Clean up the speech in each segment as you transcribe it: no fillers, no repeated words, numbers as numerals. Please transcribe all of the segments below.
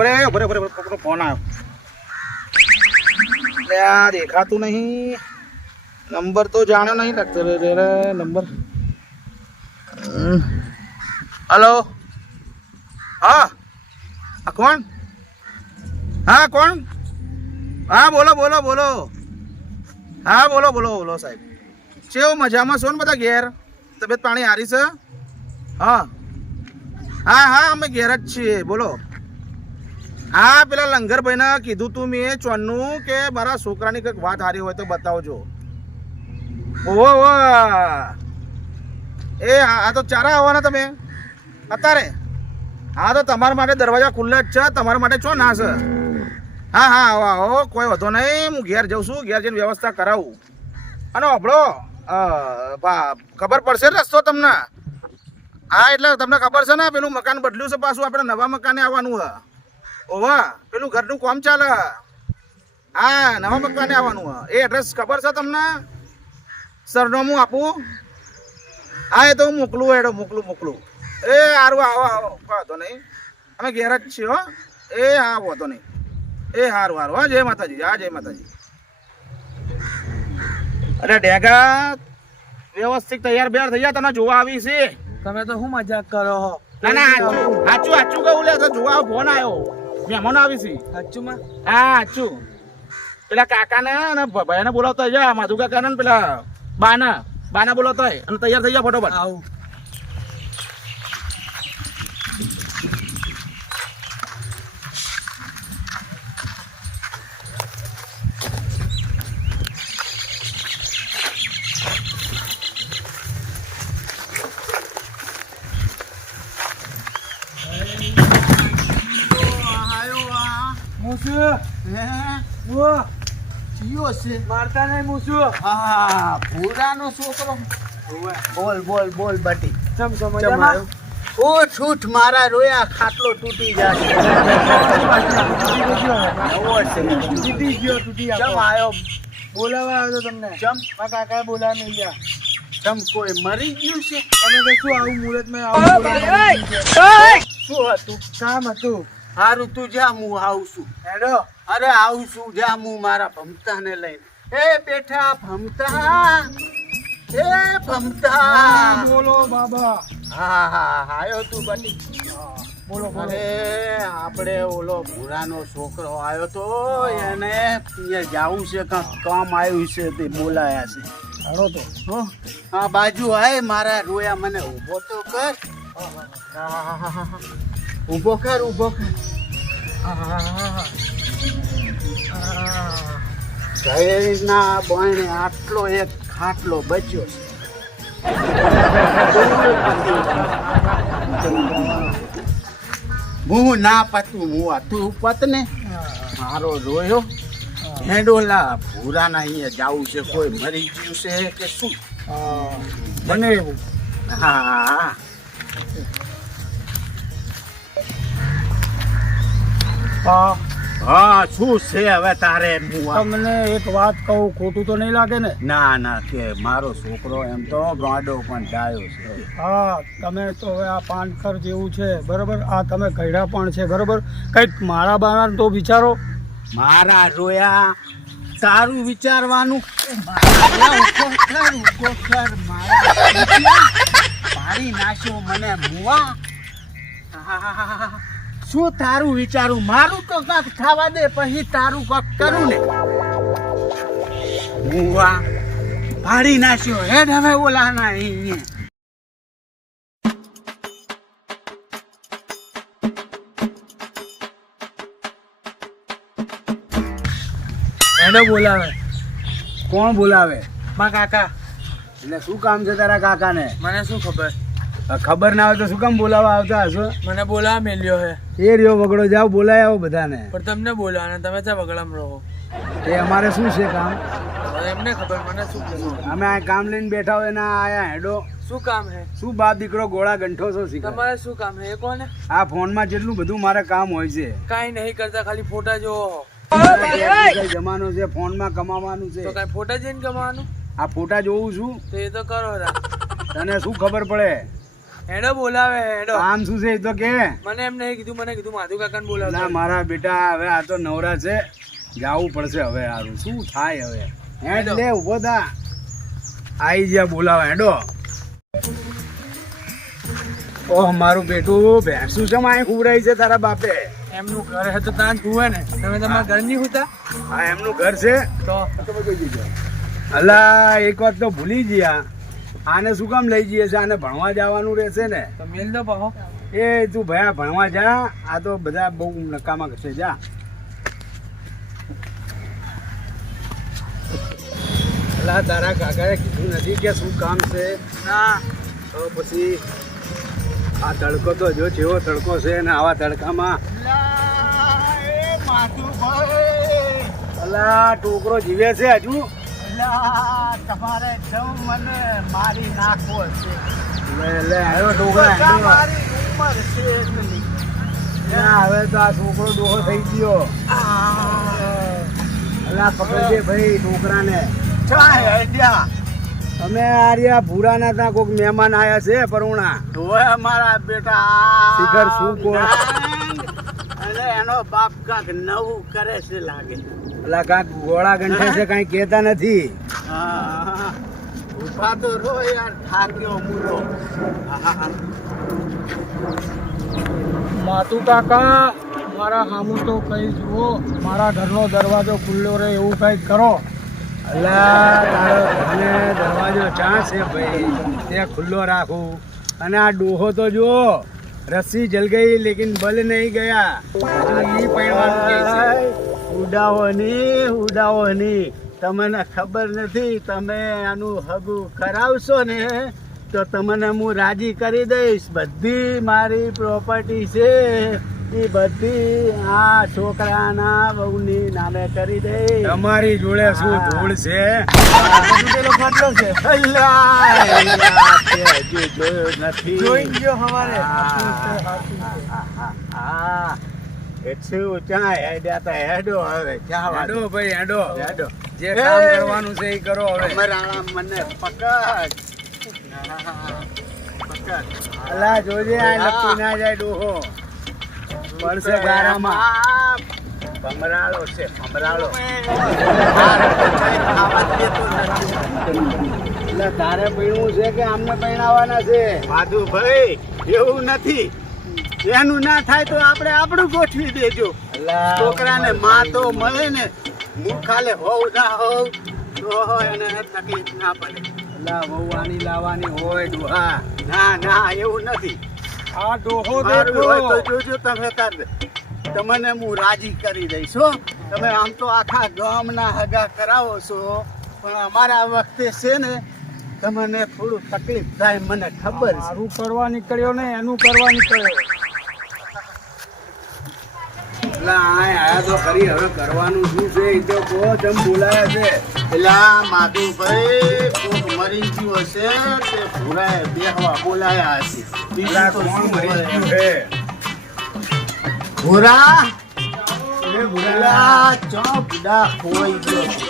પકડો ફોન આવ્યો દેખાતું નહીં નંબર તો જાણ્યો નહીં લાગતો નંબર હલો હા કોણ હા કોણ હા બોલો બોલો બોલો હા બોલો બોલો બોલો સાહેબ કેવું મજામાં છો ને બધા ઘેર તબિયત પાણી હારી છે હા હા હા અમે ઘેર જ છીએ બોલો હા પેલા લંગરભાઈને કીધું તું મેં ચોનનું કે મારા છોકરાની કંઈક વાત હારી હોય તો બતાવજો ઓહો એ હા તો ચારા આવવાના તમે અત્યારે હા તો તમારા માટે દરવાજા ખુલ્લા જ છે તમારા માટે ચો ના છે હા હા આવો આવો કોઈ વાંધો નહીં હું ઘેર જઉં છું ઘેર જઈને વ્યવસ્થા કરાવું અને આપણો ખબર પડશે રસ્તો તમને હા એટલે તમને ખબર છે ને પેલું મકાન બદલ્યું છે પાછું આપણે નવા મકાને આવવાનું છે ઓવા પેલું ઘરનું કામ ચાલે હા નવા મકાને આવવાનું એ એડ્રેસ ખબર છે તમને સરનામું આપું હા એ તો હું મોકલું એડો મોકલું એ સારું આવો આવો વાંધો નહીં અમે ઘેર જ છીએ હો એ હા વાંધો નહીં એ સારું હા જય માતાજી હા જય માતાજી અરે ડેગા વ્યવસ્થિત તૈયાર બેયાર થઈ ગયા તને જોવા આવી છે તમે તો શું મજાક કરો હો ના ના સાચું કહું લે તો જોવા ફોન આવ્યો મહેમાનો આવી છે સાચુંમાં હા સાચું પેલા કાકાને અને ભાઈને બોલાવતો જા માધુ કાકાને ને પેલા બાના બોલાવતો હોય અને તૈયાર થઈ જા ફટોફટ આવું મારતા નહીં મૂસુ હા ભૂરાનો છોકરો બોલ બટી ચમ મજામાં ઓ છૂટ મારા રોયા ખાટલો તૂટી જશે તૂટી ગયો ચમ આવ્યો બોલાવા આવ્યો તમને ચમ મારા કાકાએ બોલાવા નહીં ગયા ચમ કોઈ મરી ગયું છે તમે તો શું આવું મુહૂર્તમાં આવું શું હતું કામ હતું હારું તું જા હું આવું છું હેડો અરે આવું છું જા હું મારા ભમતાને લઈને એ બેઠા ભમતા એ ભમતા બોલો બાબા હા આવ્યો તું બટી બોલો અરે આપણે ઓલો ભૂરાનો છોકરો આવ્યો તો એને અહીંયા જાવું છે કામ આવ્યું છે તે બોલાયા છે હેડો તો હો હા બાજુ આય મારા રોયા મને ઊભો તો કર ઊભો કર ઘરના બહેણે આટલો એક ખાટલો બચ્યો હું ના પતું હું તું પત ને મારો રોયો હેડોલા ભૂરાના અહીંયા જાવું છે કોઈ મરી ગયું છે કે શું બને એવું હા હા શું છે હવે તારે તમને એક વાત કહું ખોટું તો નહીં લાગે ને ના કે મારો છોકરો એમ તો ગાંડો પણ ડાયો છે હા તમે તો હવે આ પાનખર જેવું છે બરોબર આ તમે ગયડા પણ છે બરોબર કંઈક મારા બારા તો વિચારો મારા રોયા તારું વિચારવાનું પાડી નાખ્યો મને મુવા શું તારું વિચારું મારું તો કાંક થવા દે પછી તારું કાંક કરું ને મુવા પાડી નાખ્યો હેડ હવે ઓલાના અહીંયા એને બોલાવે કોણ બોલાવે મારા કાકા એટલે શું કામ છે તારા કાકાને મને શું ખબર ખબર ના હોય તો શું કામ બોલાવા આવતા હશો મને બોલાવા મેલ્યો હે એ રહ્યો વગડો જાઓ બોલાય આવો બધાને પણ તમને બોલાવા તમે ત્યાં બગડામ રહો એ અમારે શું છે કામ એમને ખબર મને શું ખબર અમે આ કામ લઈને બેઠા હોય ને આયા હેડો શું કામ હે શું બાપ દીકરો ગોળા ગંઠો છો શીખર તમારે શું કામ હે એ કોને આ ફોનમાં જેટલું બધું મારે કામ હોય છે કાઈ નહીં કરતા ખાલી ફોટા જોવો જમાનો છે ફોનમાં કમાવાનું છે તો કાઈ ફોટા જોઈને કમાવાનું આ ફોટા જોઉં છું તો એ તો કરો રા તને શું ખબર પડે હેડો બોલાવે હેડો. કામ શું છે એ તો કે. મને એમ નહીં કીધું, મને કીધું માધુ કાકાને બોલાવે. ના મારા બેટા હવે આ તો નવરા છે, જાવું પડશે હવે. હારું શું થાય હવે. હેડ લે ઉભો થા, આઈ જ્યાં બોલાવે હેડો. ઓહ મારું બેટું ભેંસું છે માય ખુવડાઈ છે તારા બાપે. એમનું ઘર હે તો ત્યાં જુએ ને, તમે તમારા ઘર નહીં હોતા હા એમનું ઘર છે. તો અલા એક વાત તો ભૂલી ગયા, આને શું કામ લઈ જઈએ છે? આને ભણવા જવાનું રહેશે ને. તો મેલ દો પાહો. એ તું ભયા ભણવા જા, આ તો બધા બહુ નકામા કરશે. જા અલા તારા કાકાએ કીધું નથી કે શું કામ છે? ના તો પછી આ તડકો તો જો જેવો તડકો છે ને આવા તડકામાં અલા ટોકરો જીવે છે હજુ. તમારે મને મારી નાખવો છે. લે આવ્યો ટોકરા. તમારી ઉંમર છે એટલી. હવે તો આ છોકરો ડોહો થઈ ગયો. અલા પકડજે ભાઈ છોકરાને. અમે આર્યા ભૂરાના ત્યાં કોઈક મહેમાન આયા છે પરુણા. મારા બેટા શિખર શું કોણ? અને એનો બાપ કાંક નવું કરે છે લાગે. અલા કાંક ગોળા ગંઠે છે, કાંઈ કહેતા નથી. ઉભા તો રો યાર, થાક્યો મૂલો. માતુ કાકા મારા સામું તો કઈ જુઓ, મારા ઘરનો દરવાજો ખુલ્લો રહે એવું કંઈક કરો. અલા તારો ઘરને દરવાજો ચા છે ભાઈ, તે ખુલ્લો રાખું. અને આ ડોહો તો જુઓ, રસ્સી જલ ગઈ લેકિન બલ નહીં ગયા. હજુ ઈ પૈણવાનું કહે છે. ઉડાવો ની તમને ખબર નથી, તમે આનું હગું કરાવશો ને તો તમને હું રાજી કરી દઈશ. બધી મારી પ્રોપર્ટી છે એ બધી આ છોકરાના વહુની નામે કરી દઈશ. તમારી જોડે શું ધૂળ છે? જોઈ ગયો હવારે. હેડો હવે હેડો ભાઈ હેડો. હેડો. જે કામ કરવાનું છે એ કરો હવે. મરાણા મને પકડ. અલા જોજે આ લપટી ના જાય ડોહો. પડશે ગારામાં. ભમરાળો છે ભમરાળો. એટલે તારે પૈણું છે કે આમને પૈણાવાના છે? માધુભાઈ એવું નથી, એનું ના થાય તો આપણે આપણું ગોઠવી દેજો. અલા છોકરાને માં તો મળે ને, હું ખાલે હોવ ના હોવ તો એને તકલીફ ના પડે. અલા વહુવાની લાવવાની હોય ડોહા. ના ના એવું નથી. આ ડોહો મારું હોય તો જોજો તમે તાર તમને હું રાજી કરી દઈશ હો. તમે આમ તો આખા ગામના હગા કરાવો છો, પણ અમારા વખતે છે ને તમને થોડું તકલીફ થાય, મને ખબર છે. મારું કરવા નીકળ્યો ને એનું કરવા નીકળ્યો. એટલે આયા તો ખરી, હવે કરવાનું શું છે એ તો કહો. જમ બોલાયા છે. પેલા માધુભાઈ કોક મરી ગયું હશે તે ભૂરાએ બેહવા બોલાયા હશે. પેલા કોણ મરી ગયું છે? ભૂરા એ ભૂરા. પેલા ચોપડા ખોઈ ગયો છે.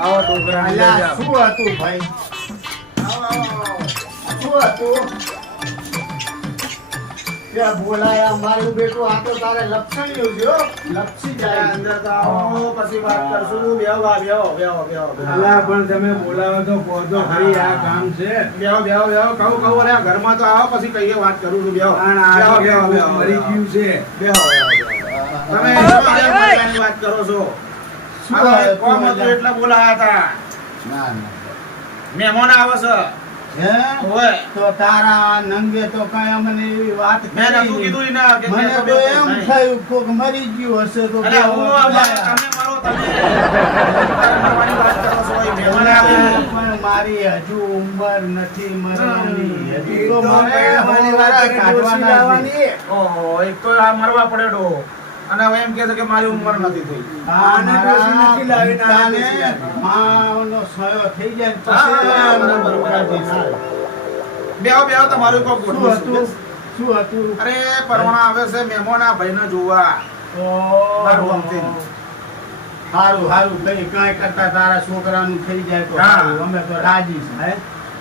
આવો છોકરા અલા, શું હતું ભાઈ? શું હતું? ત્યાં બોલાયા મારું બેટું, આ તો તારે લપસણ્યું છે હો. લપસી જાય અંદર તો આવો, પછી વાત કરશું. બેહો અલા પણ તમે બોલાવો તો કહો તો ખરી, આ કામ છે. બેહો કહું અરે ઘરમાં તો આવો, પછી કહીએ વાત કરું છું. બેહો પણ આ તો કે મરી ગયું છે. બેહો તમે મજાની વાત કરો છો. શું આ હતું કોમ હતું મજા? એટલે બોલાયા હતા. ના ના મહેમાન આવે છે. હે? ઓય તો તારા નંગે તો કઈ અમને એવી વાત મેં કરી નતું નહીં. કીધું ઈને કે મને મેં તો બેહો એમ નહીં. થયું કોક મરી ગયું હશે તો અરે હું બોલાયા. તમે મારો તમે મહેમાનની વાત કરો છો. એ મહેમાન આવે. પણ મારી હજુ ઉંમર નથી મરવાની. હજુ એ તો તો મને મહેમાનની વાત વરા કરી, કાઢવાના ડોશી છે. લાવવાની. ઓહો એક તો આ મરવા પડેડો અને હવે એમ કહે છે કે મારી ઉંમર નથી થઈ. આને ડોશી નથી લાવી, ને આને મારાને ડોશી લાવી. માનો સયો થઈ જાય ને હા, પછી બરાબર, બરાબર. બેહો તમારું કોઈ શું ગોઠવું હતું? છે. શું હતું? અરે પરવાણા આવે છે મહેમાન આ ભાઈને જોવા. મારું ગમતી. સારું સારું ભાઈ, કાંઈ કરતા તારા છોકરાનું થઈ જાય તો હા. સારું. અમે તો રાજી છે. હે?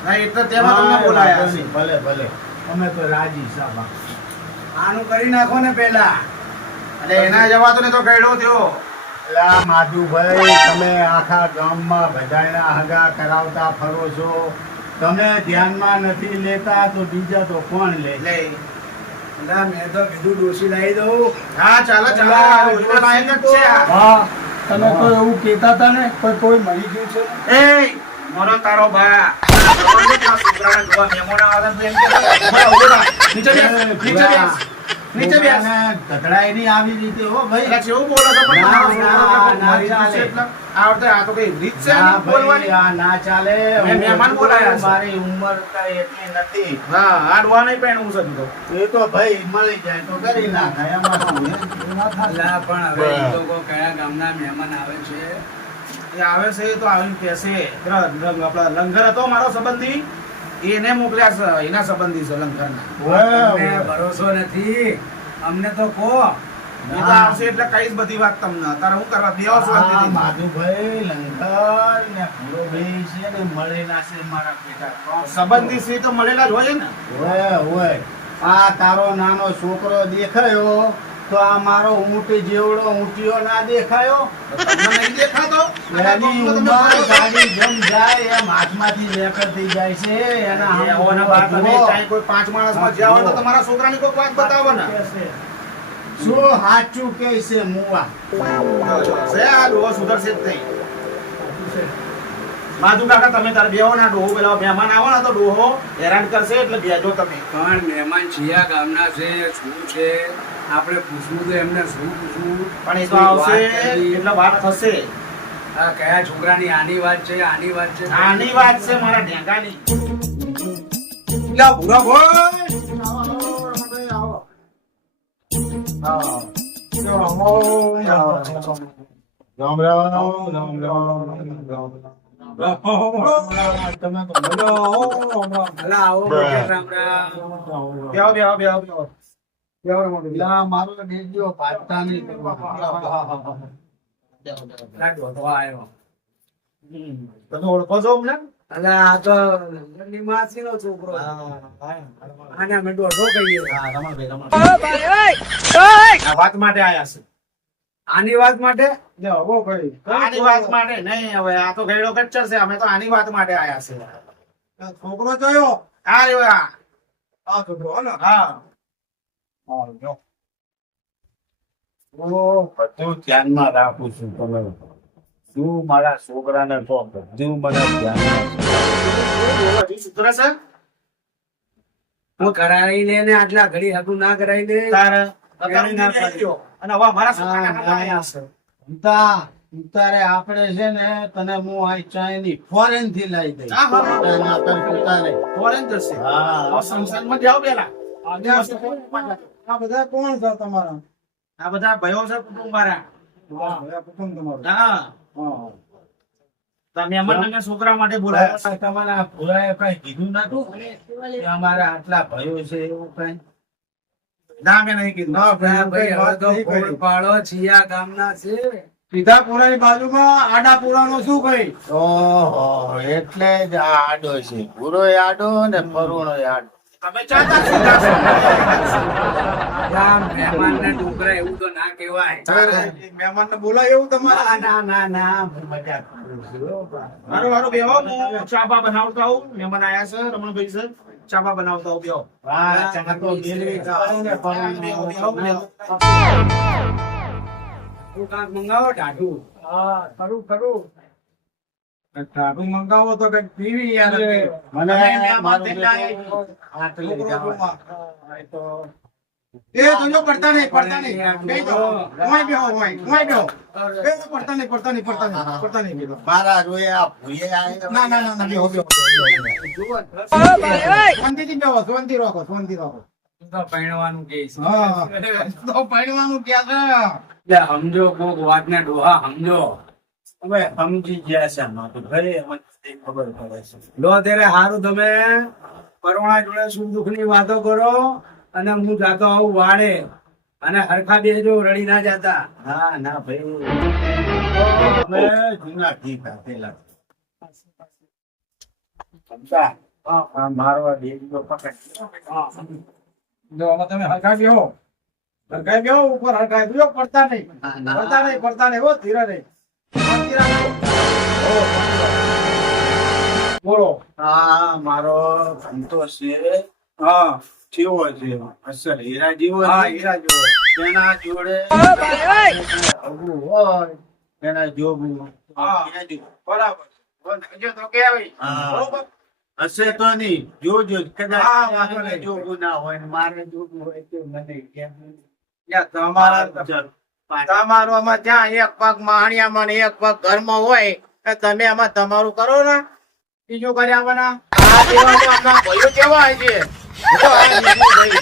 ના એટલે તેમાં તમને બોલાયા છે. ભલે ભલે અમે તો રાજી સાબા. આનું કરી નાખો ને પેલા. એટલે એના જવા તો ને તો ગયડો થયો. એલા માધુભાઈ, તમે આખા ગામમાં બધાયના હગા કરાવતા ફરો છો, તમે ધ્યાનમાં નથી લેતા તો બીજા તો કોણ લે? એટલે ના, મેં તો કીધું ડોશી લાવી દઉં. હા ચાલો ચાલો આ રોજનો લાયક જ છે આ. હા, તમે તો એવું કહેતા હતા ને કોઈ મરી ગયું છે ને? એ મોરો તારો બા છોકરાના જોવા મહેમાન આવે તો એમ કે ઉભો રહો. નીચે બેસ, નીચે બેસ, નીચે બેસ. ગધડાઈ ની આવી રીતે હો ભાઈ. એટલે કેવું બોલો છો પણ ના, તમારો છોકરો ના, મરી ગયું છે ચાલે. એટલે આવડે આ તો કઈ રીત છે ના આની ભાઈ, બોલવાની? આ ના ચાલે. મેં મહેમાન બોલાયા છે. મારી ઉંમર કઈ એટલી નથી. હા આ ડોહા નહીં પહેણવું છે બીજો. એ તો ભાઈ મળી જાય તો કરી નાખાય, એમાં શું છે? એમાં થાય. અલા, પણ હવે એ લોકો કયા ગામના મહેમાન આવે છે? એ આવે છે તો આવીને કહેશે આપડા લંગર હતો મારો સંબંધી એને મોકલ્યા છે, એના સંબંધી છે લંગરના. અમને ભરોસો નથી, અમને તો કહો. એ તો આવશે એટલે કઈશ બધી વાત તમને. તારે હું કરવા બેહો આ શાંતિથી. માધુભાઈ લંકર ને ભૂરોભાઈ છે ને મળેલા છે મારા પેટા. સંબંધી છે તો મળેલા જ હોય ને. હોય. આ તારો નાનો છોકરો દેખાયો તો આ મારો ઊંટ જેવડો ઊંટિયો ના દેખાયો? તમને નહીં દેખાતો? એની ઉંમર ગાડી જેમ જાય એમ હાથમાંથી નીકળતી જાય છે. એના એ હોવાના બાપ તમે ચાહે કોઈ પાંચ માણસમાં જ્યાં હોય તો તમારા છોકરાની કોઈક વાત બતાવો ને. શું સાચું કે છે મુવા? છે આ ડોહો સુધરશે જ નહીં. માધુ કાકા તમે તારે બેહો ના ડોહો પેલા મહેમાન આવો ને તો ડોહો હેરાન કરશે એટલે બેજો તમે. પણ મહેમાન છિયા ગામના છે, શું છે, આપણે પૂછવું તો એમને શું પૂછવું? પણ એ તો આવશે એટલે વાત થશે. આ કયા છોકરાની આની વાત છે, આની વાત છે? આની વાત છે મારા ઢેંગાની. લા ભૂરા ભાઈ રામ તમે તો અલા, આવો મોટે રામ રામ. બેહો બેહો બેહો બેહો. પેલા મારો દેજો પાછા નહીં કરવા. અલા, ડોહો આવ્યો. તમે ઓળખો છો અમને? અલા, આ તો ગંડી માસીનો છોકરો. આને અમે ડોહો કહીએ. આ વાત માટે આયા છે. આની વાત માટે આની વાત માટે નહીં, હવે આ તો ગયડો કચ્ચર છે. અમે તો આની વાત માટે આયા છે. છોકરો જોયો આ રહ્યો આ. આ છોકરો હો ને હા બધું ધ્યાનમાં રાખું છું. તમે શું મારા છોકરાને કહો, બધું મને ધ્યાનમાં હજી સુધરે છે? હું કરાવી લે ને, આટલા ઘડી હગું ના કરાવી દે. તારે અત્યારે ના ઊંઘી નહીં ગયો. અને હવે અમારા છોકરાના હાથમાં આયા છે. ઉતારે આપણે છે ને તને હું આ ચાઇની ફોરેન થી લાવી દઈશ. હા, હા. ઉતારે ઉતારે. ફોરેન જશે. હા. હવે સંસારમાં જાઓ પેલા. આ બધા કોણ છે તમારા? આ બધા ભયો છે કુટુંબ મારા. બધા કુટુંબ તમારું. હા તો મહેમાન તમે છોકરા માટે બોલાયા છે. તમારા ભુરાએ કઈ કીધું નતું કે અમારા આટલા ભયો છે એવું કઈ? ના મેં નહીં કીધું. ભાઈ, હવે તો ફોડ પાડો, છિયા ગામના છે. સીધાપુરાની બાજુમાં આડાપુરાનો શું ભાઈ? ઓહો, એટલે જ આ આડો છે. ભૂરો આડો ને પરુણો આડો. તમે ચાહતા સીધા છો. આ મહેમાનને ડુંગરા એવું તો ના કહેવાય. મહેમાન ને બોલાય એવું તમારે? ના મજાક કરું છું. હારું હારું બેહો. હું ચાબા બનાવતા આવું. મહેમાન આયા છે રમણભાઈ છે. ચાબા બનાવતા આવું બેહો. વાહ, ચા તો મેળવી જાઓ ને પરુણો. બેહો, બેહો, બેહો. તું કાંઈક મંગાવો ટાઢું. ખરું. ટાઢું મંગાવો તો કઈક પીવી યાર. મને મહેમાન મારું તેટલા બેટું આટલી જવા. એ તો પડતા નહીં બેહી જાઓ. ઓય બેહો, ઓય બેહો. એ તો પડતા નહીં બેહો. મારા રોયા ભૂયે આયા. ના બેહો. શાંતિથી બેહો, શાંતિ રાખો. તું તો પરણવાનું કહીશ. હા તો પરણવાનું ક્યાં છે? એટલે સમજો કોક વાતને ડોહા સમજો. હવે સમજી ગયા છે માધુભાઈ, મને ખબર પડે છે. લો ત્યારે હારું, તમે પરવાણા જોડે સુખ દુઃખ ની વાતો કરો અને હું જાતો આવું વાડે. અને હરખા બેજો, રડી ના જાતા. ના ભાઈ, અમે જૂના ઘી ખાધેલા. સમજા? મારો દેજો પકડ. જો આમાં તમે હરખાઈ બેહો. હરખાઈ બેહો, ઉપર હરખાઈ બેહો, પડતા નહીં. પડતા નહીં, હો, ધીરે નહીં. શાંતિ રાખો. બોલો. હા, મારો સંતોષ છે. હા, કેવો છે? અસલ હીરા જેવો છે. હા, હીરા જેવો. તેના જોડે હગું હોય, તેના જોગું. હા. ત્યાં જો. બરાબર. જો તો કેવી. હા. બરોબર. હશે તો નહીં, જોજો. કદાચ હા, વાંધો મારે નહીં. જોગું ના હોય ને મારે જોગું હોય તો મને કેમ નહીં? યા તમારા ચાલ, પાંચ. તમારું આમાં જ્યાં એક પગ મહાણિયામાં ને એક પગ ઘરમાં હોય તો તમે આમાં તમારું કરો ને બીજું કરી આવવાના આ જેવા તો આપણા ભાઈઓ કેવા હોય છે જો આ બીજું ભાઈ.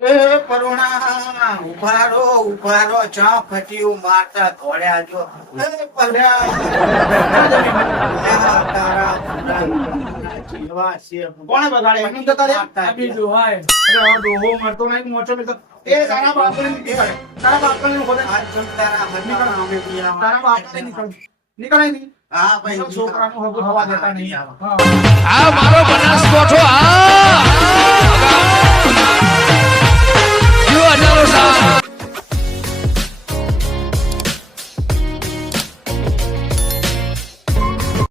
એ પરુણા ઉભા રહો ચા ફટીયું મારતા ધોળ્યા જો. એ પર્યા. તારા જેવા છે. કોણે બગાડે એમ જતા રે મારતા આ બીજું હોય અરે આ ડોહો મરતો નહીં મોચો બીતો એ તારા બાપને તારા બાપને ખોદે આ ચમતારા હતા અમે બિયા. તારા બાપને નીકળે નહીં હા ભાઈ છોકરાનું હગું થવા દેતા નહીં. હા. આ મારો બનાસકોઠો આ